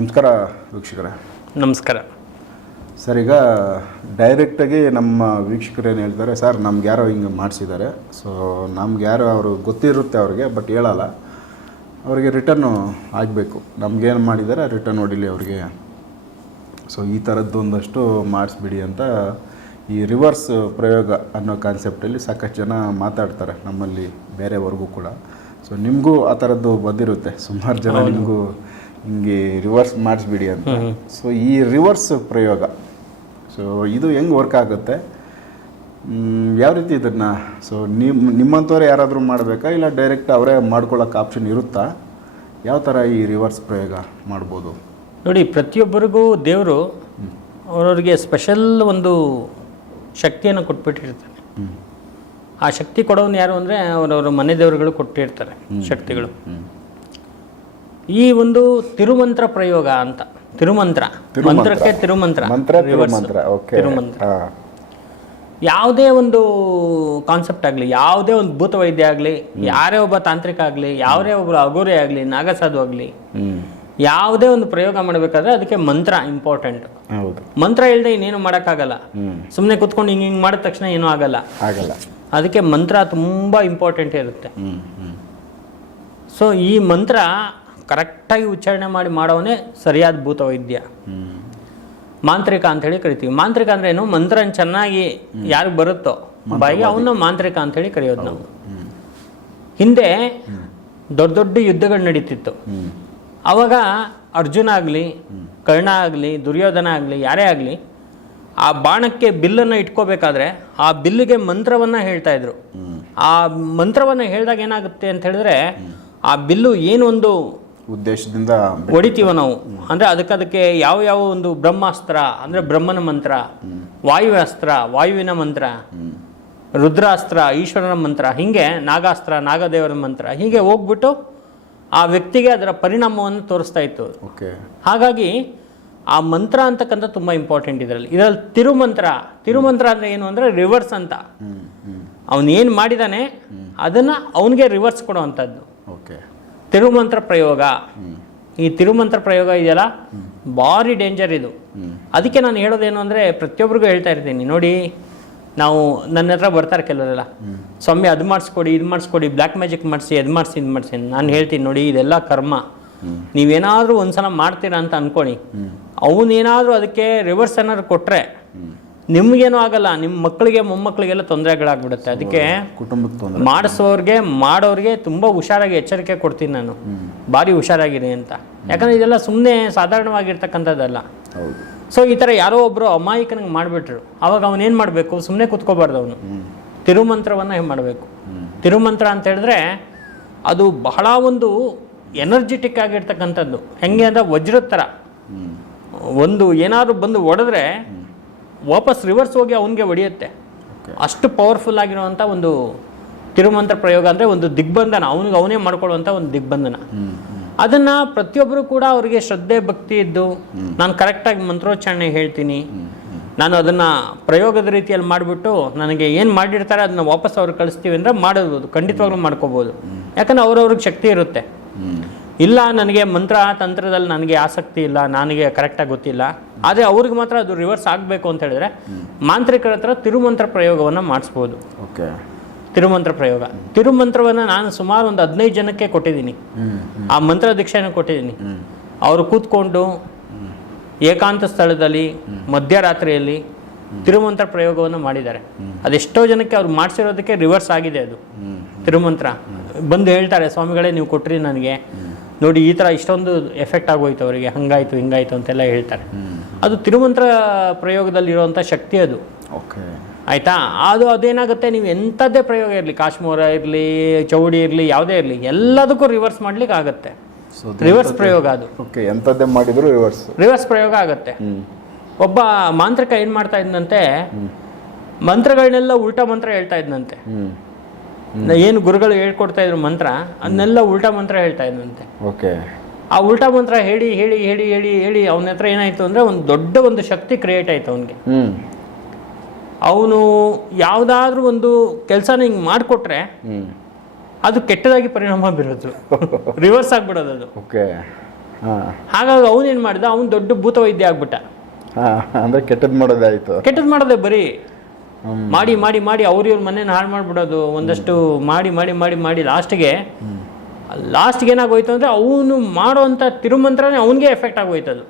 ನಮಸ್ಕಾರ ವೀಕ್ಷಕರೇ. ನಮಸ್ಕಾರ. ಸರ್ ಈಗ ಡೈರೆಕ್ಟಾಗಿ ನಮ್ಮ ವೀಕ್ಷಕರು ಏನು ಹೇಳ್ತಾರೆ ಸರ್ ನಮ್ಗೆ ಯಾರೋ ಹಿಂಗೆ ಮಾಡಿಸಿದ್ದಾರೆ. ಸೊ ನಮ್ಗೆ ಯಾರೋ ಅವರು ಗೊತ್ತಿರುತ್ತೆ ಅವ್ರಿಗೆ ಬಟ್ ಹೇಳಲ್ಲ. ಅವರಿಗೆ ರಿಟರ್ನು ಆಗಬೇಕು. ನಮ್ಗೇನು ಮಾಡಿದ್ದಾರೆ ರಿಟರ್ನ್ ಹೊಡಿಲಿ ಅವ್ರಿಗೆ. ಸೊ ಈ ಥರದ್ದು ಒಂದಷ್ಟು ಮಾಡಿಸ್ಬಿಡಿ ಅಂತ ಈ ರಿವರ್ಸ್ ಪ್ರಯೋಗ ಅನ್ನೋ ಕಾನ್ಸೆಪ್ಟಲ್ಲಿ ಸಾಕಷ್ಟು ಜನ ಮಾತಾಡ್ತಾರೆ ನಮ್ಮಲ್ಲಿ ಬೇರೆವರೆಗೂ ಕೂಡ. ಸೊ ನಿಮಗೂ ಆ ಥರದ್ದು ಬಂದಿರುತ್ತೆ. ಸುಮಾರು ಜನ ನಿಮಗೂ ಹಿಂಗೆ ರಿವರ್ಸ್ ಮಾಡಿಸ್ಬಿಡಿ ಅಂತ. ಸೊ ಈ ರಿವರ್ಸ್ ಪ್ರಯೋಗ. ಸೊ ಇದು ಹೆಂಗೆ ವರ್ಕ್ ಆಗುತ್ತೆ? ಯಾವ ರೀತಿ ಇದನ್ನು? ಸೊ ನಿಮ್ಮ ನಿಮ್ಮಂಥವ್ರು ಯಾರಾದರೂ ಮಾಡಬೇಕಾ? ಇಲ್ಲ ಡೈರೆಕ್ಟ್ ಅವರೇ ಮಾಡ್ಕೊಳ್ಳೋಕೆ ಆಪ್ಷನ್ ಇರುತ್ತಾ? ಯಾವ ಥರ ಈ ರಿವರ್ಸ್ ಪ್ರಯೋಗ ಮಾಡ್ಬೋದು? ನೋಡಿ ಪ್ರತಿಯೊಬ್ಬರಿಗೂ ದೇವರು ಅವರವ್ರಿಗೆ ಸ್ಪೆಷಲ್ ಒಂದು ಶಕ್ತಿಯನ್ನು ಕೊಟ್ಬಿಟ್ಟಿರ್ತಾನೆ. ಹ್ಞೂ ಆ ಶಕ್ತಿ ಕೊಡೋನು ಯಾರು ಅಂದರೆ ಅವರವರ ಮನೆ ದೇವರುಗಳು ಕೊಟ್ಟಿರ್ತಾರೆ ಶಕ್ತಿಗಳು. ಈ ಒಂದು ತಿರುಮಂತ್ರ ಪ್ರಯೋಗ ಅಂತ. ತಿರುಮಂತ್ರ. ಮಂತ್ರಕ್ಕೆ ತಿರುಮಂತ್ರ. ಮಂತ್ರ ತಿರುಮಂತ್ರ. ಓಕೆ ತಿರುಮಂತ್ರ. ಯಾವುದೇ ಒಂದು ಕಾನ್ಸೆಪ್ಟ್ ಆಗಲಿ ಯಾವುದೇ ಒಂದು ಭೂತ ವೈದ್ಯ ಆಗಲಿ ಯಾರೇ ಒಬ್ಬ ತಾಂತ್ರಿಕ ಆಗಲಿ ಯಾರೇ ಒಬ್ಬ ಅಗೋರಿ ಆಗಲಿ ನಾಗಸಾಧು ಆಗಲಿ ಯಾವುದೇ ಒಂದು ಪ್ರಯೋಗ ಮಾಡಬೇಕಾದ್ರೆ ಅದಕ್ಕೆ ಮಂತ್ರ ಇಂಪಾರ್ಟೆಂಟ್ ಮಂತ್ರ ಇಲ್ಲದೆ ಇನ್ನೇನು ಮಾಡೋಕ್ಕಾಗಲ್ಲ. ಸುಮ್ಮನೆ ಕುತ್ಕೊಂಡು ಹಿಂಗೆ ಹಿಂಗೆ ಮಾಡಿದ ತಕ್ಷಣ ಏನೂ ಆಗಲ್ಲ. ಆಗಲ್ಲ. ಅದಕ್ಕೆ ಮಂತ್ರ ತುಂಬ ಇಂಪಾರ್ಟೆಂಟ್ ಇರುತ್ತೆ. ಸೊ ಈ ಮಂತ್ರ ಕರೆಕ್ಟಾಗಿ ಉಚ್ಚಾರಣೆ ಮಾಡಿ ಮಾಡೋವನ್ನೇ ಸರಿಯಾದ ಭೂತ ವೈದ್ಯ. ಮಾಂತ್ರಿಕ ಅಂತ ಹೇಳಿ ಕರಿತೀವಿ. ಮಾಂತ್ರಿಕ ಅಂದ್ರೆ ಏನು? ಮಂತ್ರ ಚೆನ್ನಾಗಿ ಯಾರಿಗೆ ಬರುತ್ತೋ? ಬಾಯಿಗೆ ಅವನ್ನ ಮಾಂತ್ರಿಕ ಅಂತ ಹೇಳಿ ಕರೆಯೋದು ನಾವು. ಹಿಂದೆ. ದೊಡ್ಡ ದೊಡ್ಡ ಯುದ್ಧಗಳು ನಡೀತಿತ್ತು. ಅವಾಗ ಅರ್ಜುನ ಆಗಲಿ ಕರ್ಣ ಆಗಲಿ ದುರ್ಯೋಧನ ಆಗಲಿ ಯಾರೇ ಆಗಲಿ ಆ ಬಾಣಕ್ಕೆ ಬಿಲ್ಲನ್ನು ಇಟ್ಕೋಬೇಕಾದ್ರೆ ಆ ಬಿಲ್ಲಿಗೆ ಮಂತ್ರವನ್ನು ಹೇಳ್ತಾ ಇದ್ರು. ಆ ಮಂತ್ರವನ್ನು ಹೇಳಿದಾಗ ಏನಾಗುತ್ತೆ ಅಂತ ಹೇಳಿದ್ರೆ ಆ ಬಿಲ್ಲು ಏನೊಂದು ಉದ್ದೇಶದಿಂದ ಹೊಡಿತೀವ ನಾವು? ಅಂದರೆ ಅದಕ್ಕೆ ಅದಕ್ಕೆ ಯಾವ ಯಾವ ಒಂದು ಬ್ರಹ್ಮಾಸ್ತ್ರ ಅಂದರೆ ಬ್ರಹ್ಮನ ಮಂತ್ರ ವಾಯುವಾಸ್ತ್ರ ವಾಯುವಿನ ಮಂತ್ರ ರುದ್ರಾಸ್ತ್ರ ಈಶ್ವರನ ಮಂತ್ರ ಹೀಗೆ ನಾಗಾಸ್ತ್ರ ನಾಗದೇವರ ಮಂತ್ರ ಹೀಗೆ ಹೋಗ್ಬಿಟ್ಟು ಆ ವ್ಯಕ್ತಿಗೆ ಅದರ ಪರಿಣಾಮವನ್ನು ತೋರಿಸ್ತಾ ಇತ್ತು. ಓಕೆ. ಹಾಗಾಗಿ ಆ ಮಂತ್ರ ಅಂತಕ್ಕಂಥ ತುಂಬ ಇಂಪಾರ್ಟೆಂಟ್ ಇದರಲ್ಲಿ. ಇದರಲ್ಲಿ ತಿರುಮಂತ್ರ ತಿರುಮಂತ್ರ ಅಂದರೆ ಏನು ಅಂದರೆ ರಿವರ್ಸ್ ಅಂತ. ಹ್ಞೂ ಹ್ಞೂ ಅವನು ಏನು ಮಾಡಿದಾನೆ ಅದನ್ನು ಅವನಿಗೆ ರಿವರ್ಸ್ ಕೊಡುವಂಥದ್ದು. ಓಕೆ ತಿರುಮಂತ್ರ ಪ್ರಯೋಗ ಈ ತಿರುಮಂತ್ರ ಪ್ರಯೋಗ ಇದೆಯಲ್ಲ ಭಾರಿ ಡೇಂಜರ್ ಇದು. ಅದಕ್ಕೆ ನಾನು ಹೇಳೋದೇನು ಅಂದರೆ ಪ್ರತಿಯೊಬ್ಬರಿಗೂ ಹೇಳ್ತಾ ಇರ್ತೀನಿ. ನೋಡಿ ನಾವು ನನ್ನ ಹತ್ರ ಬರ್ತಾರೆ ಕೆಲವರೆಲ್ಲ. ಸ್ವಾಮಿ ಅದು ಮಾಡಿಸ್ಕೊಡಿ ಇದು ಮಾಡಿಸ್ಕೊಡಿ ಬ್ಲ್ಯಾಕ್ ಮ್ಯಾಜಿಕ್ ಮಾಡಿಸಿ ಅದು ಮಾಡಿಸಿ ಇದು ಮಾಡಿಸಿ ನಾನು ಹೇಳ್ತೀನಿ. ನೋಡಿ ಇದೆಲ್ಲ ಕರ್ಮ. ನೀವೇನಾದರೂ ಒಂದ್ಸಲ ಮಾಡ್ತೀರಾ ಅಂತ ಅಂದ್ಕೊಳ್ಳಿ ಅವನೇನಾದರೂ ಅದಕ್ಕೆ ರಿವರ್ಸ್ ಏನಾದ್ರು ಕೊಟ್ಟರೆ ನಿಮ್ಗೇನೂ ಆಗಲ್ಲ ನಿಮ್ಮ ಮಕ್ಕಳಿಗೆ ಮೊಮ್ಮಕ್ಕಳಿಗೆಲ್ಲ ತೊಂದರೆಗಳಾಗ್ಬಿಡುತ್ತೆ. ಅದಕ್ಕೆ ಕುಟುಂಬಕ್ಕೆ ತೊಂದರೆ. ಮಾಡಿಸೋರ್ಗೆ ಮಾಡೋರಿಗೆ ತುಂಬ ಹುಷಾರಾಗಿ ಎಚ್ಚರಿಕೆ ಕೊಡ್ತೀನಿ ನಾನು. ಭಾರಿ ಹುಷಾರಾಗಿದೆ ಅಂತ. ಯಾಕಂದ್ರೆ ಇದೆಲ್ಲ ಸುಮ್ಮನೆ ಸಾಧಾರಣವಾಗಿರ್ತಕ್ಕಂಥದ್ದಲ್ಲ. ಸೊ ಈ ಥರ ಯಾರೋ ಒಬ್ಬರು ಅಮಾಯಕನಿಗೆ ಮಾಡಿಬಿಟ್ರು. ಅವಾಗ ಅವನೇನು ಮಾಡಬೇಕು? ಸುಮ್ಮನೆ ಕೂತ್ಕೋಬಾರ್ದು ಅವನು. ತಿರುಮಂತ್ರವನ್ನು ಮಾಡಬೇಕು? ತಿರುಮಂತ್ರ ಅಂತ ಹೇಳಿದ್ರೆ ಅದು ಬಹಳ ಒಂದು ಎನರ್ಜೆಟಿಕ್ ಆಗಿರ್ತಕ್ಕಂಥದ್ದು. ಹೆಂಗೆ ಅಂದ್ರೆ ವಜ್ರದ ಥರ. ಒಂದು ಏನಾದರೂ ಬಂದು ಹೊಡೆದ್ರೆ ವಾಪಸ್ ರಿವರ್ಸ್ ಹೋಗಿ ಅವನಿಗೆ ಹೊಡೆಯುತ್ತೆ. ಅಷ್ಟು ಪವರ್ಫುಲ್ ಆಗಿರುವಂಥ ಒಂದು ತಿರುಮಂತ್ರ ಪ್ರಯೋಗ ಅಂದರೆ ಒಂದು ದಿಗ್ಬಂಧನ. ಅವನಿಗೆ ಅವನೇ ಮಾಡ್ಕೊಳ್ಳುವಂಥ ಒಂದು ದಿಗ್ಬಂಧನ. ಅದನ್ನು ಪ್ರತಿಯೊಬ್ಬರು ಕೂಡ ಅವರಿಗೆ ಶ್ರದ್ಧೆ ಭಕ್ತಿ ಇದ್ದು ನಾನು ಕರೆಕ್ಟಾಗಿ ಮಂತ್ರೋಚ್ಚಾರಣೆ ಹೇಳ್ತೀನಿ. ನಾನು ಅದನ್ನು ಪ್ರಯೋಗದ ರೀತಿಯಲ್ಲಿ ಮಾಡಿಬಿಟ್ಟು ನನಗೆ ಏನು ಮಾಡಿರ್ತಾರೆ ಅದನ್ನ ವಾಪಸ್ ಅವ್ರಿಗೆ ಕಳಿಸ್ತೀವಿ ಅಂದರೆ ಮಾಡಬಹುದು ಖಂಡಿತವಾಗ್ಲೂ ಮಾಡ್ಕೋಬೋದು. ಯಾಕಂದ್ರೆ ಅವ್ರವ್ರಿಗೆ ಶಕ್ತಿ ಇರುತ್ತೆ. ಇಲ್ಲ ನನಗೆ ಮಂತ್ರ ತಂತ್ರದಲ್ಲಿ ನನಗೆ ಆಸಕ್ತಿ ಇಲ್ಲ ನನಗೆ ಕರೆಕ್ಟಾಗಿ ಗೊತ್ತಿಲ್ಲ. ಆದರೆ ಅವ್ರಿಗೆ ಮಾತ್ರ ಅದು ರಿವರ್ಸ್ ಆಗಬೇಕು ಅಂತ ಹೇಳಿದ್ರೆ ಮಾಂತ್ರಿಕರ ಹತ್ರ ತಿರುಮಂತ್ರ ಪ್ರಯೋಗವನ್ನು ಮಾಡಿಸ್ಬೋದು. ಓಕೆ. ತಿರುಮಂತ್ರ ಪ್ರಯೋಗ. ತಿರುಮಂತ್ರವನ್ನು ನಾನು ಸುಮಾರು ಒಂದು ಹದಿನೈದು ಜನಕ್ಕೆ ಕೊಟ್ಟಿದ್ದೀನಿ. ಆ ಮಂತ್ರ ದೀಕ್ಷೆಯನ್ನು ಕೊಟ್ಟಿದ್ದೀನಿ. ಅವರು ಕೂತ್ಕೊಂಡು ಏಕಾಂತ ಸ್ಥಳದಲ್ಲಿ ಮಧ್ಯರಾತ್ರಿಯಲ್ಲಿ ತಿರುಮಂತ್ರ ಪ್ರಯೋಗವನ್ನು ಮಾಡಿದ್ದಾರೆ. ಅದೆಷ್ಟೋ ಜನಕ್ಕೆ ಅವ್ರು ಮಾಡಿಸಿರೋದಕ್ಕೆ ರಿವರ್ಸ್ ಆಗಿದೆ ಅದು. ತಿರುಮಂತ್ರ. ಬಂದು ಹೇಳ್ತಾರೆ ಸ್ವಾಮಿಗಳೇ ನೀವು ಕೊಟ್ರಿ ನನಗೆ. ನೋಡಿ ಈ ಥರ ಇಷ್ಟೊಂದು ಎಫೆಕ್ಟ್ ಆಗೋಯ್ತು ಅವರಿಗೆ. ಹಂಗಾಯ್ತು ಹಿಂಗಾಯ್ತು ಅಂತೆಲ್ಲ ಹೇಳ್ತಾರೆ. ಅದು ತಿರುಮಂತ್ರ ಪ್ರಯೋಗದಲ್ಲಿರುವಂಥ ಶಕ್ತಿ ಅದು. ಓಕೆ. ಆಯಿತಾ? ಅದು ಅದೇನಾಗುತ್ತೆ? ನೀವು ಎಂಥದ್ದೇ ಪ್ರಯೋಗ ಇರಲಿ. ಕಾಶ್ಮೀರ ಇರಲಿ ಚೌಡಿ ಇರಲಿ ಯಾವುದೇ ಇರಲಿ ಎಲ್ಲದಕ್ಕೂ ರಿವರ್ಸ್ ಮಾಡ್ಲಿಕ್ಕೆ ಆಗುತ್ತೆ. ರಿವರ್ಸ್ ಪ್ರಯೋಗ ಅದು. ಓಕೆ ಎಂಥದ್ದೇ ಮಾಡಿದ್ರು ರಿವರ್ಸ್ ರಿವರ್ಸ್ ಪ್ರಯೋಗ ಆಗುತ್ತೆ. ಒಬ್ಬ ಮಾಂತ್ರಿಕ ಏನು ಮಾಡ್ತಾ ಇದ್ದಂತೆ ಮಂತ್ರಗಳನ್ನೆಲ್ಲ ಉಲ್ಟಾ ಮಂತ್ರ ಹೇಳ್ತಾ ಇದ್ದಂತೆ ಏನು ಗುರುಗಳು ಹೇಳ್ಕೊಡ್ತಾ ಇದ್ರು ಮಂತ್ರ ಅದನ್ನೆಲ್ಲ ಉಲ್ಟಾ ಮಂತ್ರ ಹೇಳ್ತಾ ಇದ್ರಂತೆ ಓಕೆ. ಆ ಉಲ್ಟಾ ಮಂತ್ರ ಹೇಳಿ ಹೇಳಿ ಹೇಳಿ ಹೇಳಿ ಹೇಳಿ ಅವನ ಹತ್ರ ಏನಾಯ್ತು ಅಂದ್ರೆ ಒಂದು ದೊಡ್ಡ ಒಂದು ಶಕ್ತಿ ಕ್ರಿಯೇಟ್ ಆಯ್ತು ಅವನಿಗೆ. ಅವನು ಯಾವುದಾದ್ರೂ ಒಂದು ಕೆಲಸನ ಹಿಂಗೆ ಮಾಡಿಕೊಟ್ರೆ ಅದು ಕೆಟ್ಟದಾಗಿ ಪರಿಣಾಮ ಬೀರೋದು. ರಿವರ್ಸ್ ಆಗ್ಬಿಡೋದು ಅದು. ಓಕೆ. ಹಾಗಾಗಿ ಅವನೇನು ಮಾಡಿದ? ಅವನು ದೊಡ್ಡ ಭೂತ ವೈದ್ಯ ಆಗ್ಬಿಟ್ಟ ಅಂದರೆ ಕೆಟ್ಟದ್ದು ಮಾಡೋದೇ ಆಯಿತು ಕೆಟ್ಟದ್ದು ಮಾಡೋದೇ ಬರೀ. ಮಾಡಿ ಮಾಡಿ ಮಾಡಿ ಅವ್ರ ಇವ್ರ ಮನೇನ ಹಾಳು ಮಾಡಿಬಿಡೋದು. ಒಂದಷ್ಟು ಮಾಡಿ ಮಾಡಿ ಮಾಡಿ ಮಾಡಿ ಲಾಸ್ಟ್ಗೆ ಲಾಸ್ಟ್ಗೆ ಏನಾಗೋಯ್ತು ಅಂದರೆ ಅವನು ಮಾಡೋವಂಥ ತಿರುಮಂತ್ರನೇ ಅವನಿಗೆ ಎಫೆಕ್ಟ್ ಆಗೋಯ್ತು ಅದು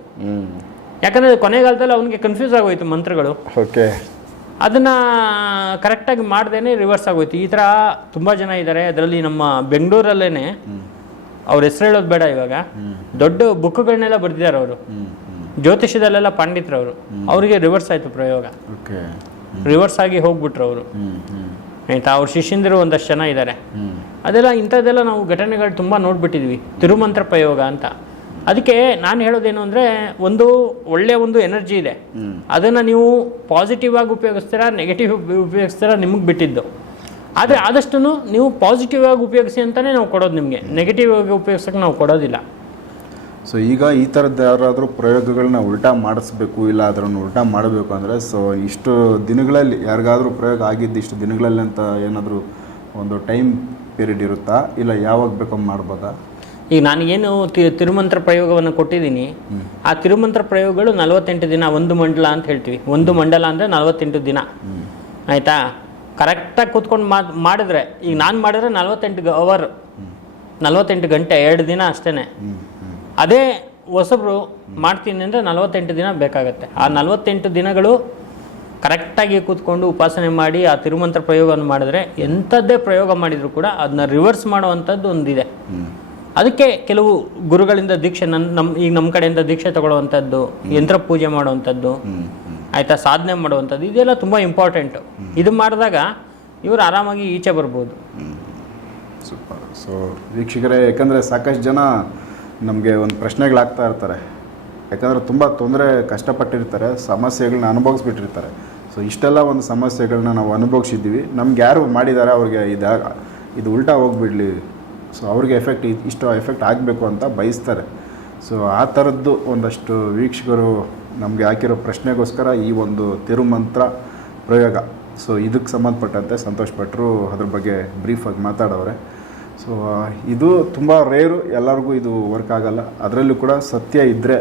ಯಾಕಂದರೆ ಕೊನೆಗಾಲದಲ್ಲಿ ಅವನಿಗೆ ಕನ್ಫ್ಯೂಸ್ ಆಗೋಯ್ತು ಮಂತ್ರಗಳು. ಓಕೆ. ಅದನ್ನು ಕರೆಕ್ಟಾಗಿ ಮಾಡ್ದೇ ರಿವರ್ಸ್ ಆಗೋಯ್ತು. ಈ ಥರ ತುಂಬ ಜನ ಇದ್ದಾರೆ ಅದರಲ್ಲಿ ನಮ್ಮ ಬೆಂಗಳೂರಲ್ಲೇ ಅವ್ರ ಹೆಸರು ಹೇಳೋದು ಬೇಡ ಇವಾಗ. ದೊಡ್ಡ ಬುಕ್ಗಳನ್ನೆಲ್ಲ ಬರೆದಿದ್ದಾರೆ ಅವರು. ಜ್ಯೋತಿಷ್ಯದಲ್ಲೆಲ್ಲ ಪಂಡಿತರವರು ಅವರಿಗೆ ರಿವರ್ಸ್ ಆಯಿತು ಪ್ರಯೋಗ. ಓಕೆ. ರಿವರ್ಸ್ ಆಗಿ ಹೋಗ್ಬಿಟ್ರು ಅವರು. ಆಯಿತಾ? ಅವ್ರ ಶಿಷ್ಯಂದಿರು ಒಂದಷ್ಟು ಜನ ಇದ್ದಾರೆ ಅದೆಲ್ಲ ಇಂಥದ್ದೆಲ್ಲ ನಾವು ಘಟನೆಗಳು ತುಂಬ ನೋಡ್ಬಿಟ್ಟಿದ್ವಿ. ತಿರುಮಂತ್ರ ಪ್ರಯೋಗ ಅಂತ. ಅದಕ್ಕೆ ನಾನು ಹೇಳೋದೇನು ಅಂದರೆ ಒಂದು ಒಳ್ಳೆಯ ಒಂದು ಎನರ್ಜಿ ಇದೆ. ಅದನ್ನು ನೀವು ಪಾಸಿಟಿವ್ ಆಗಿ ಉಪಯೋಗಿಸ್ತೀರಾ, ನೆಗೆಟಿವ್ ಉಪಯೋಗಿಸ್ತೀರಾ ನಿಮಗೆ ಬಿಟ್ಟಿದ್ದು. ಆದರೆ ಆದಷ್ಟು ನೀವು ಪಾಸಿಟಿವ್ ಆಗಿ ಉಪಯೋಗಿಸಿ ಅಂತಲೇ ನಾವು ಕೊಡೋದು ನಿಮಗೆ. ನೆಗೆಟಿವ್ ಆಗಿ ಉಪಯೋಗಿಸೋಕೆ ನಾವು ಕೊಡೋದಿಲ್ಲ. ಸೊ ಈಗ ಈ ಥರದ್ದು ಯಾರಾದರೂ ಪ್ರಯೋಗಗಳನ್ನ ಉಲ್ಟಾ ಮಾಡಿಸ್ಬೇಕು ಇಲ್ಲ ಅದನ್ನು ಉಲ್ಟಾ ಮಾಡಬೇಕು ಅಂದರೆ ಸೊ ಇಷ್ಟು ದಿನಗಳಲ್ಲಿ ಯಾರಿಗಾದರೂ ಪ್ರಯೋಗ ಆಗಿದ್ದು ಇಷ್ಟು ದಿನಗಳಲ್ಲಿ ಅಂತ ಏನಾದರೂ ಒಂದು ಟೈಮ್ ಪೀರಿಯಡ್ ಇರುತ್ತಾ? ಇಲ್ಲ ಯಾವಾಗ ಬೇಕೋ ಮಾಡ್ಬೋದಾ? ಈಗ ನಾನು ಏನು ತಿ ತಿರುಮಂತ್ರ ಪ್ರಯೋಗವನ್ನು ಕೊಟ್ಟಿದ್ದೀನಿ. ಆ ತಿರುಮಂತ್ರ ಪ್ರಯೋಗಗಳು ನಲವತ್ತೆಂಟು ದಿನ ಒಂದು ಮಂಡಲ ಅಂತ ಹೇಳ್ತೀವಿ. ಒಂದು ಮಂಡಲ ಅಂದರೆ ನಲವತ್ತೆಂಟು ದಿನ. ಆಯಿತಾ? ಕರೆಕ್ಟಾಗಿ ಕೂತ್ಕೊಂಡು ಮಾತು ಮಾಡಿದ್ರೆ ಈಗ ನಾನು ಮಾಡಿದ್ರೆ ನಲವತ್ತೆಂಟು ಅವರ್. ನಲವತ್ತೆಂಟು ಗಂಟೆ ಎರಡು ದಿನ ಅಷ್ಟೇ ಅದೇ ಹೊಸಬ್ರು ಮಾಡ್ತೀನಿ ಅಂದರೆ ನಲವತ್ತೆಂಟು ದಿನ ಬೇಕಾಗತ್ತೆ. ಆ ನಲವತ್ತೆಂಟು ದಿನಗಳು ಕರೆಕ್ಟಾಗಿ ಕೂತ್ಕೊಂಡು ಉಪಾಸನೆ ಮಾಡಿ ಆ ತಿರುಮಂತ್ರ ಪ್ರಯೋಗವನ್ನು ಮಾಡಿದ್ರೆ ಎಂಥದ್ದೇ ಪ್ರಯೋಗ ಮಾಡಿದರೂ ಕೂಡ ಅದನ್ನ ರಿವರ್ಸ್ ಮಾಡುವಂಥದ್ದು ಒಂದಿದೆ. ಅದಕ್ಕೆ ಕೆಲವು ಗುರುಗಳಿಂದ ದೀಕ್ಷೆ ನನ್ನ ನಮ್ಮ ಈಗ ನಮ್ಮ ಕಡೆಯಿಂದ ದೀಕ್ಷೆ ತಗೊಳ್ಳುವಂಥದ್ದು, ಯಂತ್ರ ಪೂಜೆ ಮಾಡುವಂಥದ್ದು, ಆಯಿತಾ ಸಾಧನೆ ಮಾಡುವಂಥದ್ದು, ಇದೆಲ್ಲ ತುಂಬ ಇಂಪಾರ್ಟೆಂಟು ಇದು ಮಾಡಿದಾಗ ಇವರು ಆರಾಮಾಗಿ ಈಚೆ ಬರ್ಬೋದು. ಸೊ ವೀಕ್ಷಕರೇ, ಯಾಕಂದರೆ ಸಾಕಷ್ಟು ಜನ ನಮಗೆ ಒಂದು ಪ್ರಶ್ನೆಗಳಾಗ್ತಾ ಇರ್ತಾರೆ. ಯಾಕಂದರೆ ತುಂಬ ತೊಂದರೆ ಕಷ್ಟಪಟ್ಟಿರ್ತಾರೆ ಸಮಸ್ಯೆಗಳನ್ನ ಅನುಭವಿಸ್ಬಿಟ್ಟಿರ್ತಾರೆ. ಸೊ ಇಷ್ಟೆಲ್ಲ ಒಂದು ಸಮಸ್ಯೆಗಳನ್ನ ನಾವು ಅನುಭವಿಸಿದ್ದೀವಿ. ನಮ್ಗೆ ಯಾರು ಮಾಡಿದ್ದಾರೆ ಅವ್ರಿಗೆ ಇದು ಇದು ಉಲ್ಟಾ ಹೋಗ್ಬಿಡ್ಲಿ. ಸೊ ಅವ್ರಿಗೆ ಎಫೆಕ್ಟ್ ಇಷ್ಟು ಎಫೆಕ್ಟ್ ಆಗಬೇಕು ಅಂತ ಬಯಸ್ತಾರೆ. ಸೊ ಆ ಥರದ್ದು ಒಂದಷ್ಟು ವೀಕ್ಷಕರು ನಮಗೆ ಹಾಕಿರೋ ಪ್ರಶ್ನೆಗೋಸ್ಕರ ಈ ಒಂದು ತಿರುಮಂತ್ರ ಪ್ರಯೋಗ. ಸೊ ಇದಕ್ಕೆ ಸಂಬಂಧಪಟ್ಟಂತೆ ಸಂತೋಷ್ ಭಟ್ರು ಅದ್ರ ಬಗ್ಗೆ ಬ್ರೀಫಾಗಿ ಮಾತಾಡೋರೆ ಸೊ ಇದು ತುಂಬ ರೇರು ಎಲ್ಲರಿಗೂ ಇದು ವರ್ಕ್ ಆಗಲ್ಲ. ಅದರಲ್ಲೂ ಕೂಡ ಸತ್ಯ ಇದ್ದರೆ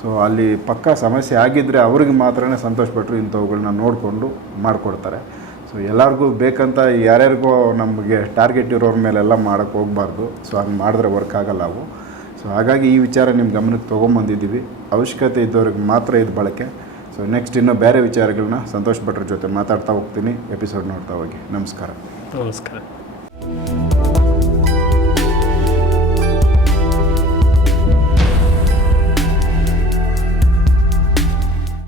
ಸೊ ಅಲ್ಲಿ ಪಕ್ಕ ಸಮಸ್ಯೆ ಆಗಿದ್ದರೆ ಅವ್ರಿಗೆ ಮಾತ್ರನೇ ಸಂತೋಷಪಟ್ಟರು ಇಂಥವುಗಳನ್ನ ನೋಡಿಕೊಂಡು ಮಾಡಿಕೊಡ್ತಾರೆ. ಸೊ ಎಲ್ಲರಿಗೂ ಬೇಕಂತ ಯಾರ್ಯಾರಿಗೂ ನಮಗೆ ಟಾರ್ಗೆಟ್ ಇರೋರ ಮೇಲೆಲ್ಲ ಮಾಡೋಕ್ಕೆ ಹೋಗಬಾರ್ದು. ಸೊ ಹಂಗೆ ಮಾಡಿದ್ರೆ ವರ್ಕ್ ಆಗಲ್ಲ ಅವು. ಸೊ ಹಾಗಾಗಿ ಈ ವಿಚಾರ ನಿಮ್ಮ ಗಮನಕ್ಕೆ ತೊಗೊಂಬಂದಿದ್ದೀವಿ. ಅವಶ್ಯಕತೆ ಇದ್ದವ್ರಿಗೆ ಮಾತ್ರ ಇದು ಬಳಕೆ. ಸೊ ನೆಕ್ಸ್ಟ್ ಇನ್ನೂ ಬೇರೆ ವಿಚಾರಗಳನ್ನ ಸಂತೋಷ ಭಟ್ರ ಜೊತೆ ಮಾತಾಡ್ತಾ ಹೋಗ್ತೀನಿ. ಎಪಿಸೋಡ್ ನೋಡ್ತಾ ಹೋಗಿ. ನಮಸ್ಕಾರ. ನಮಸ್ಕಾರ.